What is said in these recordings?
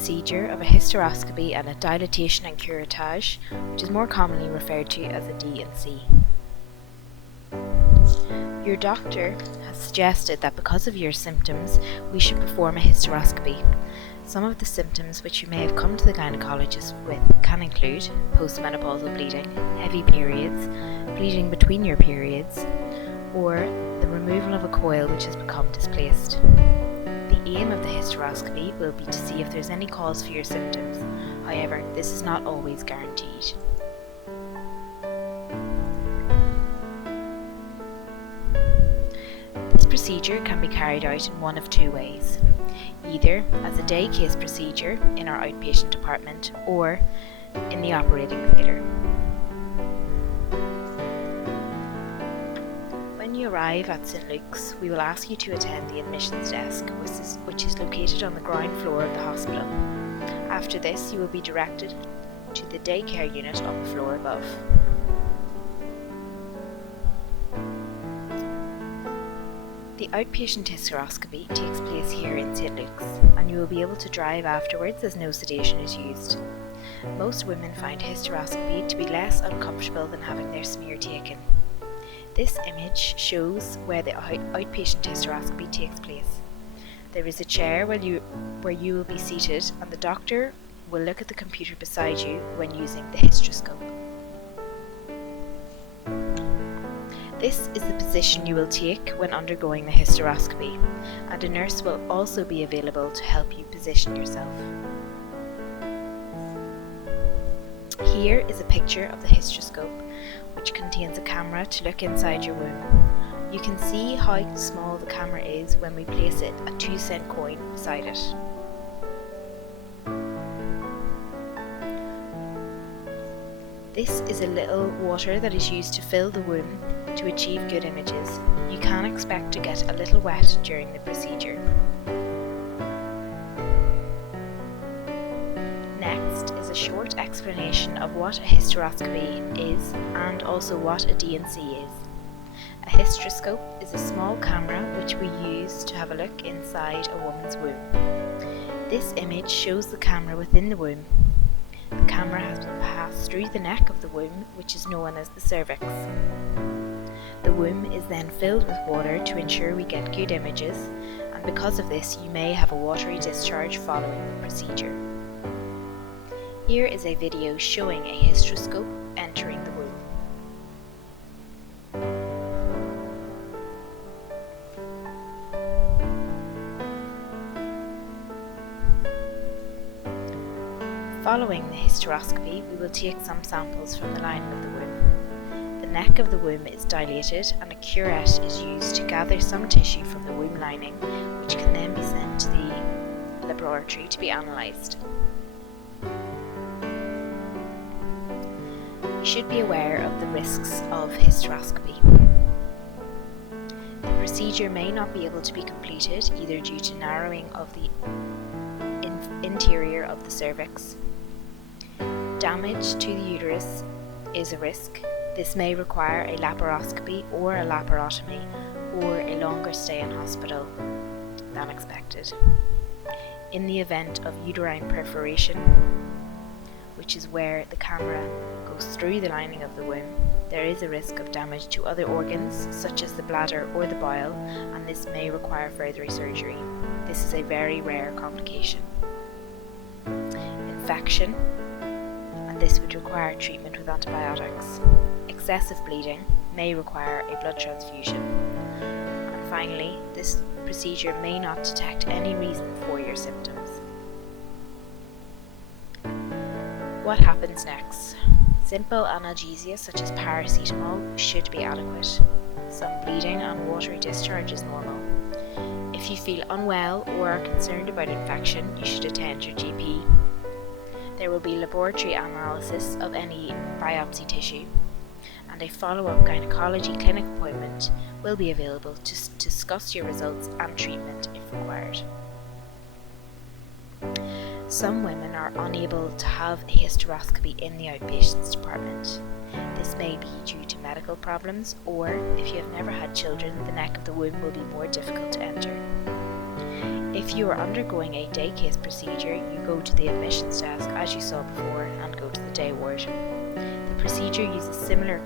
procedure of a hysteroscopy and a dilatation and curettage, which is more commonly referred to as a D&C. Your doctor has suggested that because of your symptoms, we should perform a hysteroscopy. Some of the symptoms which you may have come to the gynecologist with can include postmenopausal bleeding, heavy periods, bleeding between your periods, or the removal of a coil which has become displaced. The aim of the hysteroscopy will be to see if there's any cause for your symptoms. However, this is not always guaranteed. This procedure can be carried out in one of two ways, either as a day case procedure in our outpatient department or in the operating theatre. When you arrive at St Luke's, we will ask you to attend the admissions desk, which is located on the ground floor of the hospital. After this, you will be directed to the daycare unit on the floor above. The outpatient hysteroscopy takes place here in St Luke's, and you will be able to drive afterwards as no sedation is used. Most women find hysteroscopy to be less uncomfortable than having their smear taken. This image shows where the outpatient hysteroscopy takes place. There is a chair where you will be seated, and the doctor will look at the computer beside you when using the hysteroscope. This is the position you will take when undergoing the hysteroscopy, and a nurse will also be available to help you position yourself. Here is a picture of the hysteroscope, which contains a camera to look inside your womb. You can see how small the camera is when we place a 2-cent coin beside it. This is a little water that is used to fill the womb to achieve good images. You can expect to get a little wet during the procedure. Next is a short explanation of what a hysteroscopy is and also what a D&C is. A hysteroscope is a small camera which we use to have a look inside a woman's womb. This image shows the camera within the womb. The camera has been passed through the neck of the womb, which is known as the cervix. The womb is then filled with water to ensure we get good images, and because of this you may have a watery discharge following the procedure. Here is a video showing a hysteroscope entering the womb. Following the hysteroscopy, we will take some samples from the lining of the womb. The neck of the womb is dilated and a curette is used to gather some tissue from the womb lining, which can then be sent to the laboratory to be analysed. You should be aware of the risks of hysteroscopy. The procedure may not be able to be completed either due to narrowing of the interior of the cervix. Damage to the uterus is a risk. This may require a laparoscopy or a laparotomy or a longer stay in hospital than expected. In the event of uterine perforation, which is where the camera goes through the lining of the womb, there is a risk of damage to other organs such as the bladder or the bowel, and this may require further surgery. This is a very rare complication. Infection, and this would require treatment with antibiotics. Excessive bleeding may require a blood transfusion. And finally, this procedure may not detect any reason for your symptoms. What happens next? Simple analgesia such as paracetamol should be adequate. Some bleeding and watery discharge is normal. If you feel unwell or are concerned about infection, you should attend your GP. There will be laboratory analysis of any biopsy tissue, and a follow-up gynecology clinic appointment will be available to discuss your results and treatment if required. Some women are unable to have a hysteroscopy in the outpatients department. This may be due to medical problems, or if you have never had children, the neck of the womb will be more difficult to enter. If you are undergoing a day case procedure, you go to the admissions desk as you saw before and go to the day ward. The procedure uses similar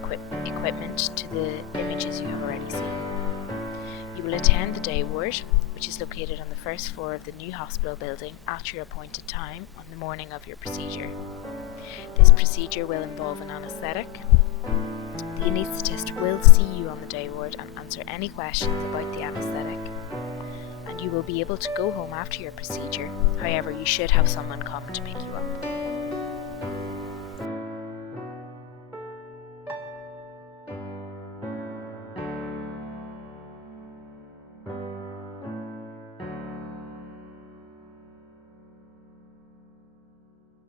equipment to the images you have already seen. You will attend the day ward, which is located on the first floor of the new hospital building at your appointed time on the morning of your procedure. This procedure will involve an anaesthetic. The anaesthetist will see you on the day ward and answer any questions about the anaesthetic. And you will be able to go home after your procedure. However, you should have someone come to pick you up.